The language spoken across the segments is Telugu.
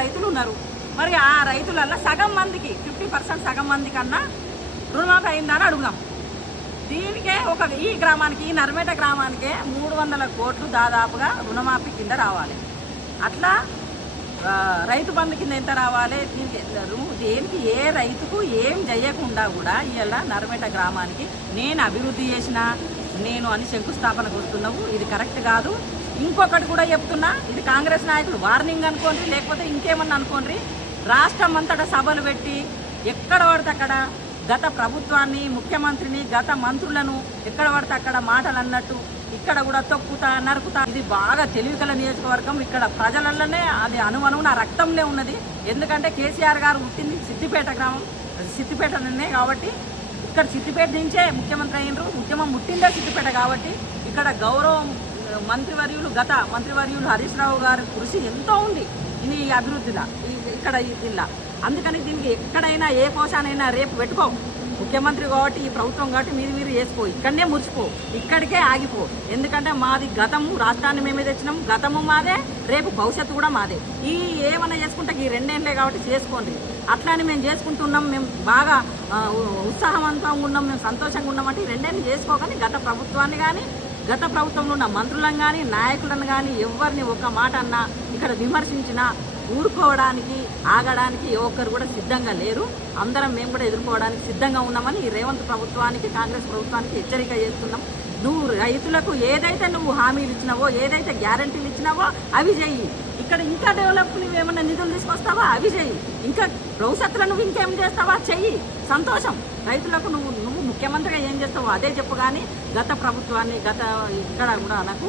రైతులు ఉన్నారు. మరి ఆ రైతులల్లో సగం మందికి 50% సగం మంది కన్నా రుణమాఫీ అయిందని అడుగుదాం. దీనికే ఈ గ్రామానికి, ఈ నర్మేట గ్రామానికే 300 కోట్లు దాదాపుగా రుణమాఫీ కింద రావాలి. అట్లా రైతు బంధు కింద ఎంత రావాలి? దేనికి ఏ రైతుకు ఏం చేయకుండా కూడా ఇవాళ నర్మేట గ్రామానికి నేను అభివృద్ధి చేసిన నేను అని శంకుస్థాపనకు వస్తున్నావు. ఇది కరెక్ట్ కాదు. ఇంకొకటి కూడా చెప్తున్నా, ఇది కాంగ్రెస్ నాయకులు వార్నింగ్ అనుకోండి, లేకపోతే ఇంకేమన్నా అనుకోండి. రాష్ట్రం అంతటా సభలు పెట్టి ఎక్కడ పడితే అక్కడ గత ప్రభుత్వాన్ని, ముఖ్యమంత్రిని, గత మంత్రులను ఎక్కడ పడితే అక్కడ మాటలు అన్నట్టు ఇక్కడ కూడా తొక్కుతా నరుకుతా. ఇది బాగా తెలివికల నియోజకవర్గం. ఇక్కడ ప్రజలలోనే అది అణువణువున రక్తంలో ఉన్నది. ఎందుకంటే కేసీఆర్ గారు పుట్టింది సిద్దిపేట గ్రామం, సిద్దిపేటనే కాబట్టి ఇక్కడ సిద్దిపేట నుంచే ముఖ్యమంత్రి అయినరు. ఉద్యమం పుట్టిందే సిద్దిపేట కాబట్టి ఇక్కడ గౌరవం గత మంత్రివర్యులు హరీష్ రావు గారి కృషి ఎంతో ఉంది ఈ అభివృద్ధిలో, ఇక్కడ ఈ జిల్లా. అందుకని దీనికి ఎక్కడైనా ఏ కోశానైనా రేపు పెట్టుకో. ముఖ్యమంత్రి కాబట్టి, ఈ ప్రభుత్వం కాబట్టి మీరు చేసుకో, ఇక్కడనే మురిసిపో, ఇక్కడికే ఆగిపో. ఎందుకంటే మాది గతము, రాష్ట్రాన్ని మేమే తెచ్చినాం, గతము మాదే, రేపు భవిష్యత్తు కూడా మాదే. ఏమన్నా చేసుకుంటే ఈ 2 ఏళ్ళే కాబట్టి చేసుకోండి. అట్లానే మేము చేసుకుంటున్నాం, మేము బాగా ఉత్సాహవంతంగా ఉన్నాం, మేము సంతోషంగా ఉన్నామంటే ఈ 2 ఏళ్ళు చేసుకోకని గత ప్రభుత్వాన్ని కానీ, గత ప్రభుత్వంలో ఉన్న మంత్రులను కానీ, నాయకులను కానీ ఎవరిని ఒక మాట అన్నా, ఇక్కడ విమర్శించినా ఊరుకోవడానికి, ఆగడానికి ఒక్కరు కూడా సిద్ధంగా లేరు. అందరం మేము కూడా ఎదుర్కోవడానికి సిద్ధంగా ఉన్నామని ఈ రేవంత్ ప్రభుత్వానికి, కాంగ్రెస్ ప్రభుత్వానికి హెచ్చరిక చేస్తున్నాం. నువ్వు రైతులకు ఏదైతే నువ్వు హామీలు ఇచ్చినావో, ఏదైతే గ్యారంటీలు ఇచ్చినావో అవి చెయ్యి. ఇక్కడ ఇంకా డెవలప్ నువ్వేమన్నా నిధులు తీసుకొస్తావా అవి చెయ్యి. ఇంకా భవిష్యత్తులో నువ్వు ఇంకేం చేస్తావా చెయ్యి. సంతోషం. రైతులకు నువ్వు ముఖ్యమంత్రిగా ఏం చేస్తావో అదే చెప్పు. కానీ గత ప్రభుత్వాన్ని ఇక్కడ కూడా నాకు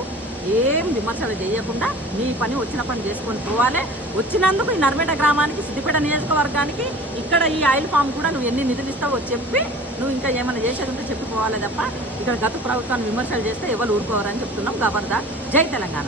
ఏం విమర్శలు చేయకుండా నీ పని వచ్చిన పని చేసుకొని పోవాలి. వచ్చినందుకు ఈ నర్మేట గ్రామానికి, సిద్దిపేట నియోజకవర్గానికి ఇక్కడ ఈ ఆయిల్ ఫామ్ కూడా నువ్వు ఎన్ని నిధులు ఇస్తావో చెప్పి నువ్వు ఇంకా ఏమైనా చేసేది ఉంటే చెప్పిపోవాలి తప్ప ఇక్కడ గత ప్రభుత్వాన్ని విమర్శలు చేస్తే ఎవరు ఊరుకోవాలని చెప్తున్నాం. ఖబర్దార్. జై తెలంగాణ.